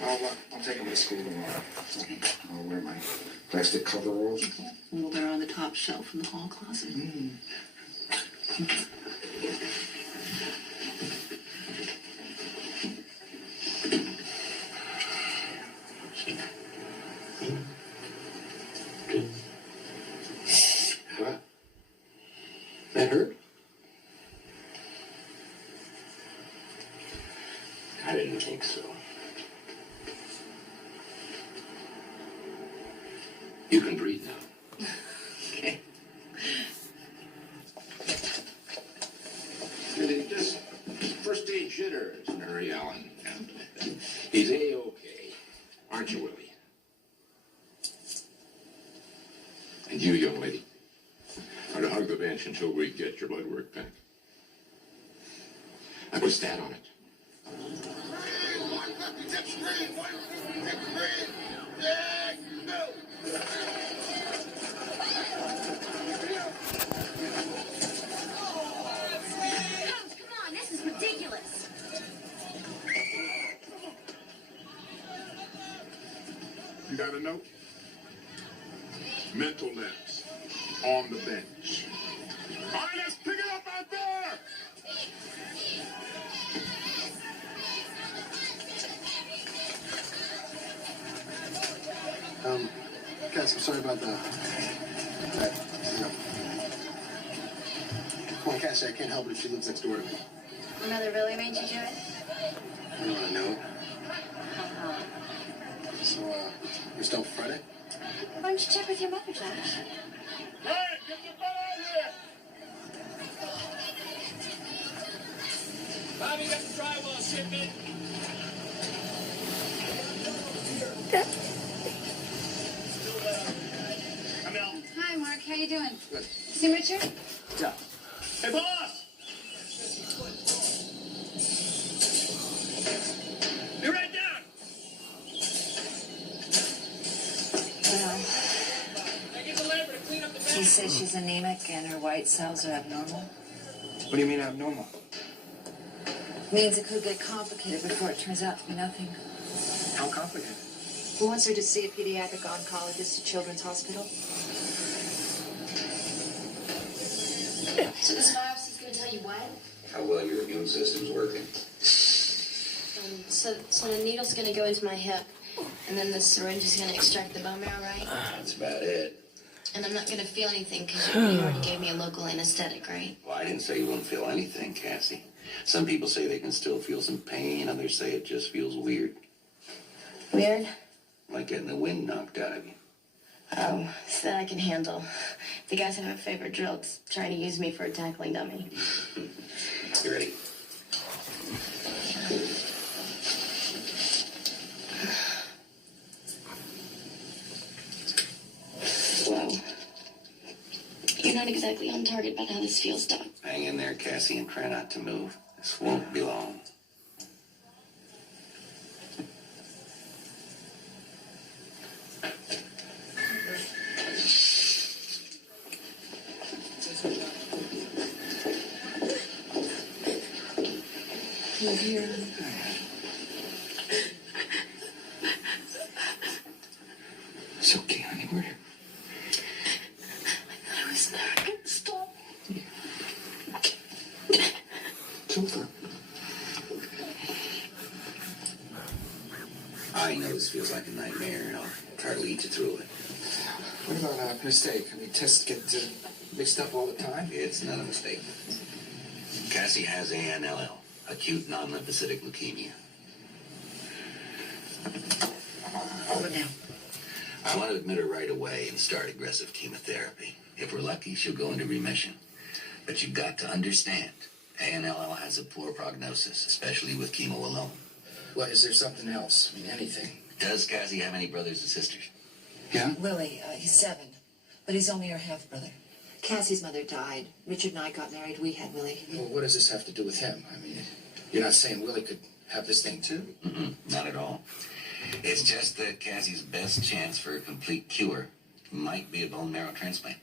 I'll take them to school tomorrow. I'll wear my plastic coveralls. Okay. Well, they're on the top shelf in the hall closet. Mm. What? That hurt? I didn't think so. You can breathe now. Okay. Just first stage jitters, Mary Ellen. He's A-okay. Aren't you, Willie? And you, young lady, are to hug the bench until we get your blood work back. I put a stat on it. You got a note? Mental naps on the bench. All right, let's pick it up out there! Guys, I'm sorry about that. Come on, Cassie, I can't help it if she lives next door to me. Your mother really made you do it? You want to know? So, you're still Friday? Why don't you check with your mother, Josh? Hey, get the butt out here! Bobby, got the drywall shipment. Come down. Hi, Mark. How you doing? Good. See Richard? Yeah. Hey, boss! Be right down! Well, I get the labor to clean up the he mess. says she's anemic and her white cells are abnormal. What do you mean abnormal? Means it could get complicated before it turns out to be nothing. How complicated? Who wants her to see a pediatric oncologist at Children's Hospital? So this biopsy is going to tell you what? How well your immune system's working. So the needle's going to go into my hip, and then the syringe is going to extract the bone marrow, right? That's about it. And I'm not going to feel anything because you already gave me a local anesthetic, right? Well, I didn't say you wouldn't feel anything, Cassie. Some people say they can still feel some pain, others say it just feels weird. Weird? Like getting the wind knocked out of you. Oh, so that I can handle. The guys have a favorite drill trying to use me for a tackling dummy. You ready? Whoa. You're not exactly on target about how this feels, Doc. Hang in there, Cassie, and try not to move. This won't be long. You hear? It's okay, honey. We're here. I was not going to stop. It's over. I know this feels like a nightmare, and I'll try to lead you through it. What about a mistake? I mean, tests get mixed up all the time. It's not a mistake. Cassie has ANLL, acute non-lymphocytic leukemia. Hold it down. I want to admit her right away and start aggressive chemotherapy. If we're lucky, she'll go into remission. But you've got to understand, ANLL has a poor prognosis, especially with chemo alone. Well, is there something else? I mean, anything. Does Cassie have any brothers and sisters? Yeah? Willie, he's 7, but he's only her half-brother. Cassie's mother died. Richard and I got married. We had Willie. Well, what does this have to do with him? I mean, you're not saying Willie could have this thing too? Not at all. It's just that Cassie's best chance for a complete cure might be a bone marrow transplant.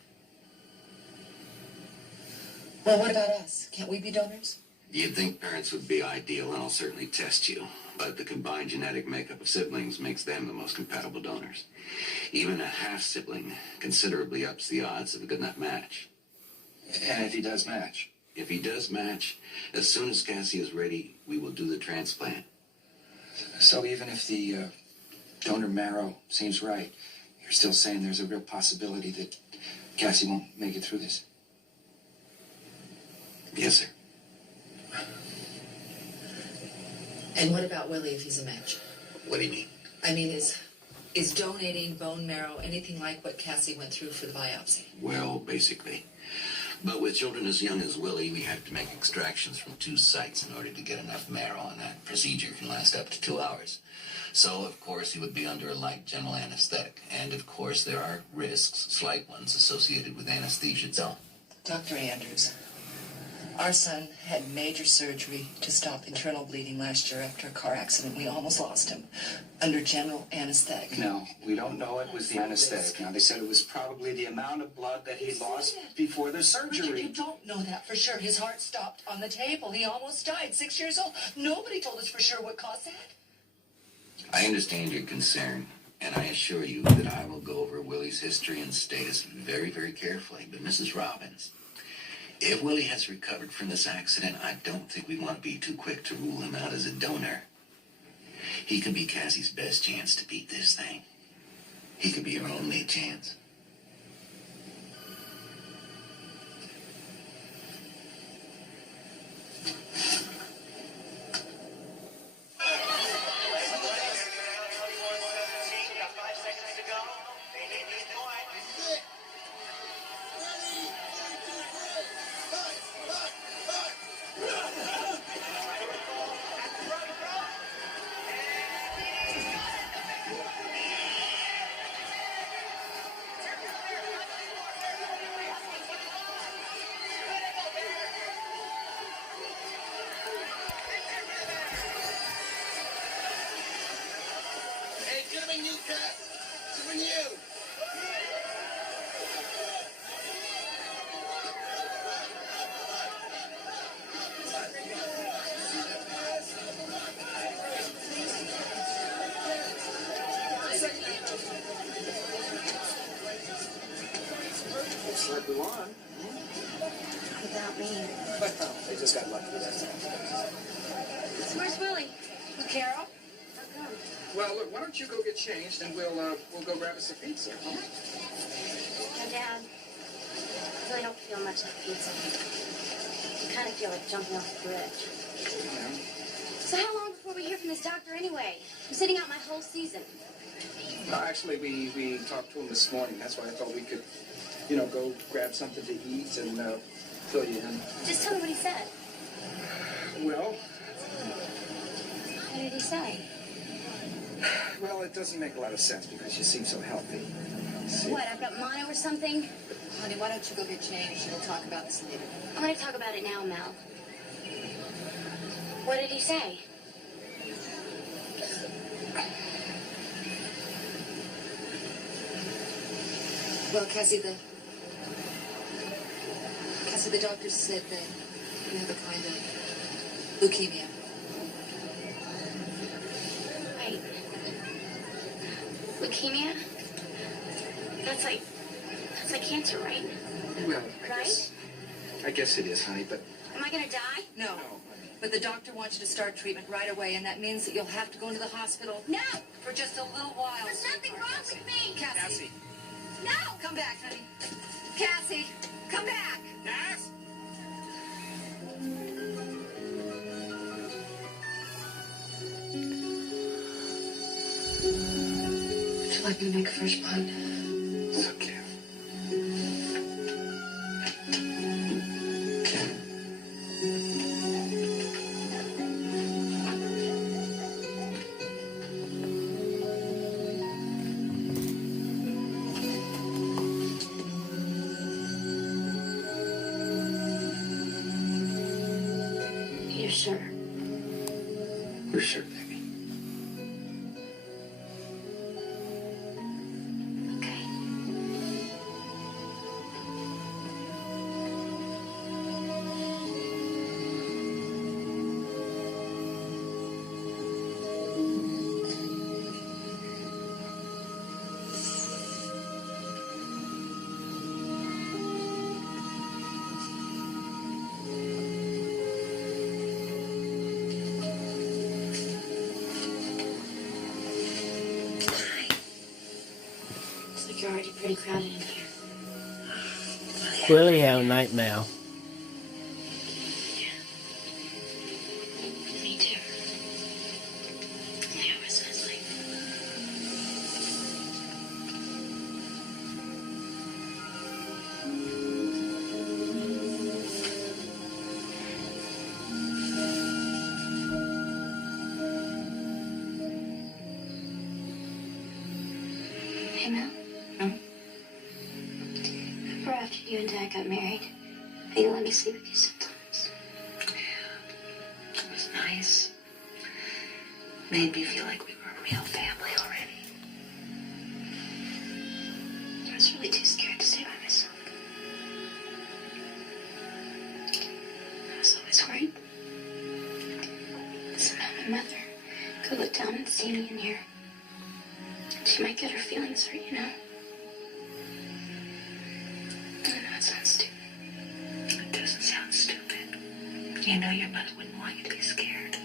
Well, what about us? Can't we be donors? You'd think parents would be ideal, and I'll certainly test you. but the combined genetic makeup of siblings makes them the most compatible donors. Even a half-sibling considerably ups the odds of a good enough match. And if he does match? If he does match, as soon as Cassie is ready, we will do the transplant. So even if the donor marrow seems right, you're still saying there's a real possibility that Cassie won't make it through this? Yes, sir. And what about Willie if he's a match? What do you mean? I mean, is donating bone marrow anything like what Cassie went through for the biopsy? Well, basically. But with children as young as Willie, we have to make extractions from 2 sites in order to get enough marrow, and that procedure can last up to 2 hours. So, of course, he would be under a light general anesthetic. And, of course, there are risks, slight ones, associated with anesthesia itself. Dr. Andrews, our son had major surgery to stop internal bleeding last year after a car accident. We almost lost him under general anesthetic. No, we don't know it was the anesthetic. Now, they said it was probably the amount of blood that he lost before the surgery. Richard, you don't know that for sure. His heart stopped on the table. He almost died, 6 years old. Nobody told us for sure what caused that. I understand your concern, and I assure you that I will go over Willie's history and status very, very carefully. But, Mrs. Robbins, if Willie has recovered from this accident, I don't think we want to be too quick to rule him out as a donor. He could be Cassie's best chance to beat this thing. He could be her only chance. Hey, coming you, cat. Coming you. Looks like we won. Without me. Well, they just got lucky, that's all. So where's Willie? With Carol? Well, look, why don't you go get changed and we'll go grab us a pizza, huh? No, Dad. I really don't feel much like pizza. I kind of feel like jumping off the bridge. Yeah. So how long before we hear from this doctor anyway? I'm sitting out my whole season. No, actually, we talked to him this morning. That's why I thought we could, go grab something to eat and fill you in. Just tell me what he said. Well, What did he say? well, it doesn't make a lot of sense because you seem so healthy. See? What, I've got mono or something? Honey, why don't you go get changed? We'll talk about this later. I'm going to talk about it now, Mel. What did he say? Well, Cassie, the doctor said that you have a kind of leukemia. Wait. Leukemia? That's like cancer, right? Well, Right? I guess it is, honey, but Am I going to die? No. But the doctor wants you to start treatment right away, and that means that you'll have to go into the hospital. No! For just a little while. There's nothing wrong with me! Cassie. No! Come back, honey. Cassie, come back. Cass? Would you like me to make a fresh pint? it's okay. You're sure? We're sure, baby. Okay. pretty crowded in here. Willie had a nightmare. Me too. Yeah, it was Leslie. Hey, Mel. Remember after you and Dad got married, how you let me sleep with you sometimes? It was nice. Made me feel like we were a real family already. I was really too scared to stay by myself. I was always worried. Somehow my mother could look down and see me in here. She might get her feelings hurt, you know? I know it sounds stupid. It doesn't sound stupid. You know your mother wouldn't want you to be scared.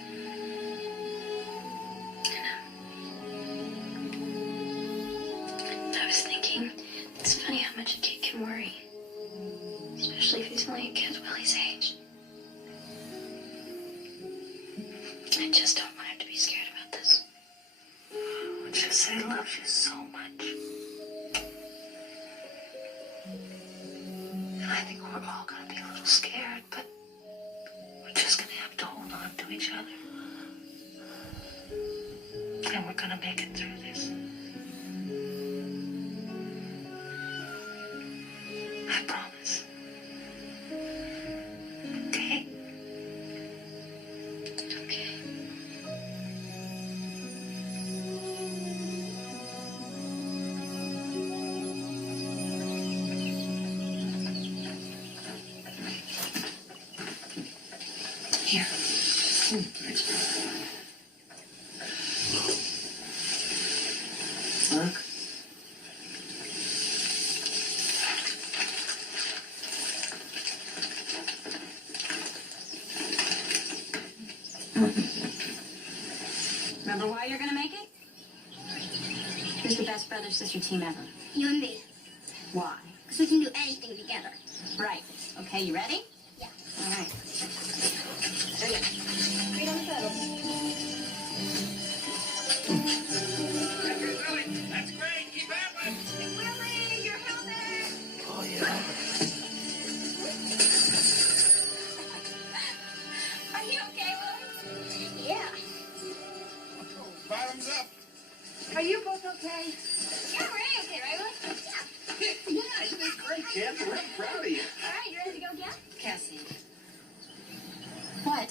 I was thinking, it's funny how much a kid can worry. Especially if he's only a kid Willie's age. I just don't want him to be scared about this. Just say he loves you so much. And I think we're all going to be a little scared, but we're just going to have to hold on to each other. And we're going to make it through this. I promise. Okay? Okay. Here. Thanks, man. Look. Remember why you're gonna make it? Who's the best brother-sister team ever? You and me. Why? Because we can do anything together. Right. Okay, you ready? Yeah. All right. There you go. Feet on the pedals. That's great. Keep happening. Willie, your helmet! Oh, yeah. Are you okay, Willie? Yeah. Bottoms up. Are you both okay? Yeah, we're okay, right, Willie? Yeah, you did great, kid. We're real proud of you. All right, you ready to go again? Cassie. What?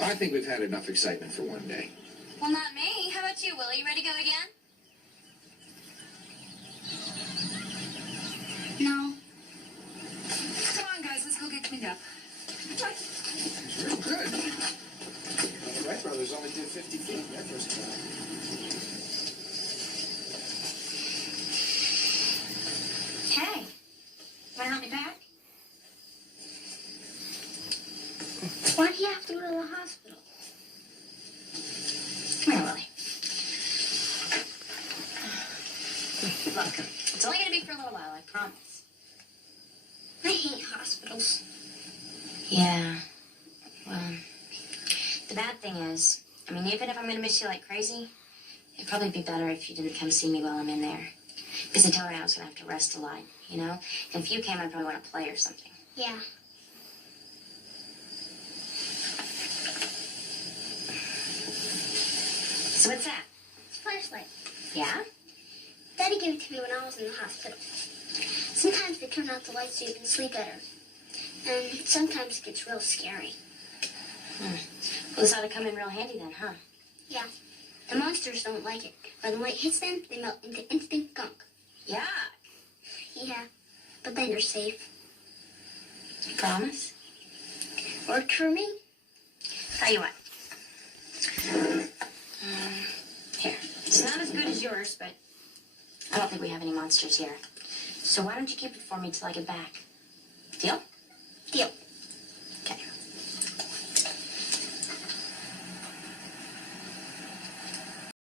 I think we've had enough excitement for one day. Well, not me. How about you, Willie? You ready to go again? No. Come on, guys. Let's go get cleaned up. Real good. The Wright brothers only did 50 feet that first time. Hey. Want to help me pack? Why do you have to go to the hospital? Come here, Willie. Look, it's only going to be for a little while, I promise. I hate hospitals. Yeah. Well, the bad thing is, I mean, even if I'm going to miss you like crazy, it'd probably be better if you didn't come see me while I'm in there. Because I told her I was going to have to rest a lot, you know? And if you came, I'd probably want to play or something. Yeah. So what's that? It's a flashlight. Yeah? Daddy gave it to me when I was in the hospital. Sometimes they turn out the light so you can sleep better. And sometimes it gets real scary. Well, this ought to come in real handy then, huh? Yeah. The monsters don't like it. When the light hits them, they melt into instant gunk. Yeah. Yeah. But then you're safe. Promise? Worked for me? Tell you what. Here. It's not as good as yours, but I don't think we have any monsters here. So why don't you keep it for me till I get back? Deal? Deal.